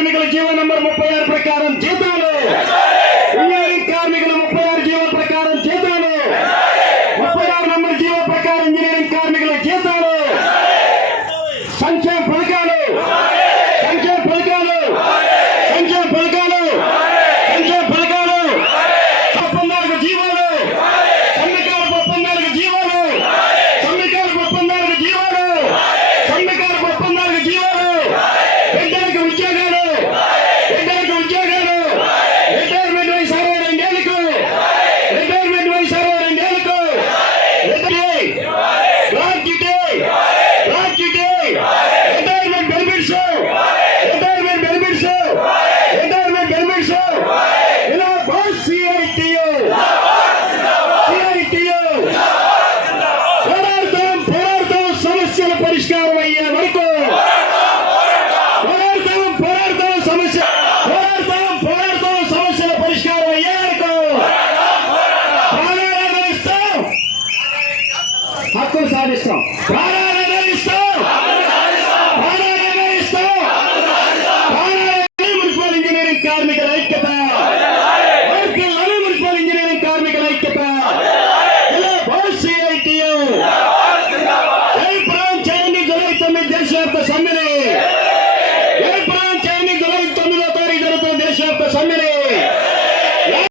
ఎన్నికల GO number ముప్పై ఆరు ప్రకారం జీతం పరిష్కారం అయ్యే వరకు పోరాడతాం పోరాడతాం సమస్య పోరాడతాం పోరాడతాం సమస్యల పరిష్కారం అయ్యే వరకు ప్రాణాలను సాధిస్తాం. சந்தனை